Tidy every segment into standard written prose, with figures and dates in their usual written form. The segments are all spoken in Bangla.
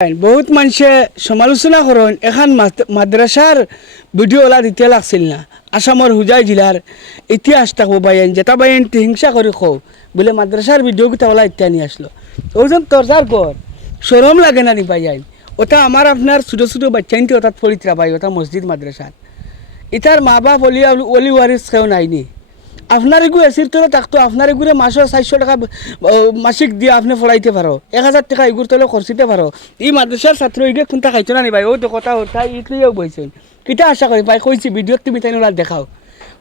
বহুত মানুষে সমালোচনা করেন এখন মাদ্রাসার ভিডিও ওলা দিতে লাগছিল না। আসামের হুজাই জেলার ইতিহাস থাকবো বাইন যেটা বাইন হিংসা করে খো বলে মাদ্রাসার ভিডিও কিতা ওলা ইত্যা নিয়ে আসলো। ওজন তরজার কর সরম লাগে না নি বাইন। ওটা আমার আপনার ছোটো ছোটো বাচ্চাইনতে ওটা পড়িতরা পাই ওটা মসজিদ মাদ্রাসার ইতার মা বাপ অলি ওয়ারিস কেউ নাইনি। আপনার এগুলো এসির তলে থাকতো আপনার এগুলো মাসে 400 টাকা মাসিক দিয়ে আপনি পড়াইতে পারো, 1000 টাকা এগুলো তলে খরচিতে পারো। এই মাদ্রাসার ছাত্র এগুলো কোনটা খাইতো না নি ভাই। ও তো কথা ওটা ইটলিও বইছেন কিটা আশা করি ভাই কইছি ভিডিওত তুমি তাই ওলা দেখাও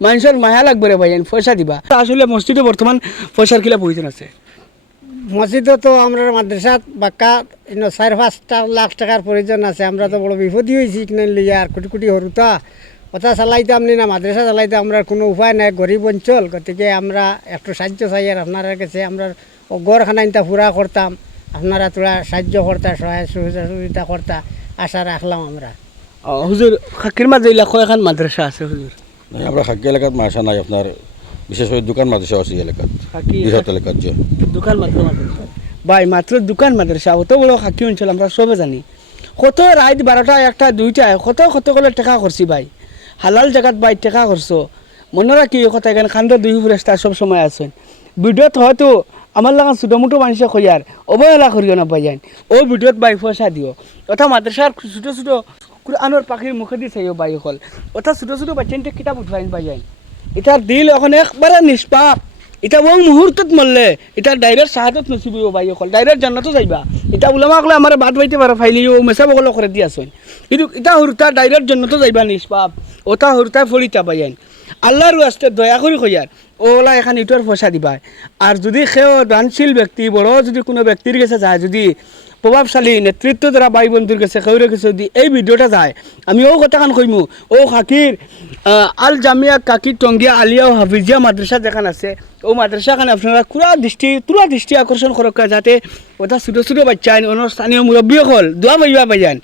মানুষের মায়া লাগবে রে ভাই পয়সা দিবা। আসলে মসজিদে বর্তমান পয়সার কিলা প্রয়োজন আছে। মসজিদও তো আমরা মাদ্রাসাত বাক্কা 4-5 লাখ টাকার প্রয়োজন আছে। আমরা তো বড় বিপদী হয়েছি কিনে লিয়া আর কোটি কোটি হরুতা ওটা চালাইতাম নি না, মাদ্রাসা চালাইতে আমরা কোনো উপায় নাই, গরিব অঞ্চল। গতিকে আমরা একটু সাহায্য চাই আর আপনারা কাছে আমরা গড়খানা ইনটা পুরা করতাম, আপনারা তোরা সাহায্য করতা, সহায় সুবিধা করতা আশা রাখলাম আমরা। হুজুর খাকির মাঝে এখন মাদ্রাসা আছে হুজুর? আমরা খাকি এলাকাত মাদ্রাসা নাই, আপনার বিশেষ করে দোকান মাদ্রাসা আছে এলাকাত, বৃহৎ এলাকাত যে দোকান মাত্র মাদ্রাসা ভাই মাত্র দোকান মাদ্রাসা অত বড় খাকি অঞ্চল আমরা সবে জানি। কত রাত 12টা 1টা 2টায় কত করে টাকা করছি ভাই, হালাল জায়গাত ভাই টাকা করছো। মনে রাখি কথা এখানে খান্দ দুই ফেরেশতা সব সময় আছেন। ভিডিওত হয়তো আমার লাগা ছোটো মোটো মানুষে কইয়ার অবহেলা করিও না ভাইজান। ও ভিডিওত ভাই পয়সা দিও ওটা মাদ্রাসার ছোটো ছোটো কুরআনের পাখির মুখে দিয়ে চাইও ভাই হল ওটা ছোটো ছোটো বাচ্চাইনটা কিতাব উঠবাইন ভাইজান। এটার দিল এখন একবারে নিষ্পাপ। এটা ও মুহূর্তত মরলে এটা ডাইরেক্ট শাহাদত নসিব হইব ভাই হল, ডাইরেক্ট জান্নাতও যাইবা। এটা উলামা কলে আমার বাদ বাইতে পারে ফাইলি ও মেসা বগল করে দিয়ে আসেন, কিন্তু এটা হুরতা ডাইরেক্ট জান্নাতও যাইবা নিষ্পাপ। ওটা হুরতা ফলিতা পাইয়েন আল্লাহর রাস্তে দয়া করি কইয়ার ওলা এখন ইটোর পয়সা দিবা। আর যদি সেও দানশীল ব্যক্তি বড় যদি কোনো ব্যক্তির কাছে যায়, যদি প্রভাবশালী নেতৃত্ব দ্বারা ভাই বন্ধুর কাছে কেউরে কাছে যদি এই ভিডিওটা যায়, আমি ও কথাখান কইমু ও খাকির আল জামিয়া কাকি টঙ্গিয়া আলিয়া ও হাফিজিয়া মাদ্রাসা যেখান আছে ও মাদ্রাসাখান আপনারা তুরা দৃষ্টি আকর্ষণ করক, যাতে ওটা ছোটো ছোটো বাচ্চা স্থানীয় মুরব্বী হল দোয়া পাইবা পাইয়ান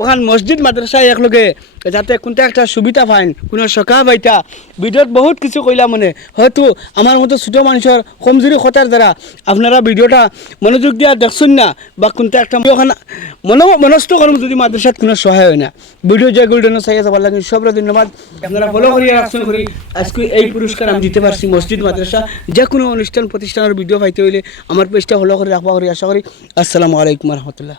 ওখান মসজিদ মাদ্রাসায় একলগে যাতে কোনটা একটা সুবিধা পাইন, কোনো সকাহ পাইতা। ভিডিওত বহুত কিছু কইলা মনে হয়তো আমার মতো ছোটো মানুষের কমজোরি কথার দ্বারা আপনারা ভিডিওটা মনোযোগ দিয়া দেখছেন না, বা কোনটা একটা ওখানে মনস্থ করুন যদি মাদ্রাসাত কোনো সহায় হয় না। ভিডিও যে গোল্ডেন চাই যাবার লাগে সবরা ধন্যবাদ। আপনারা ফলো করি রাখছেন করি আজকে এই পুরস্কার আমি দিতে পারছি মসজিদ মাদ্রাসা। যে কোনো অনুষ্ঠান প্রতিষ্ঠানের ভিডিও পাইতে হইলে আমার পেজটা ফলো করে রাখবা করি আশা করি। আসসালামু আলাইকুম রহমতুল্লাহ।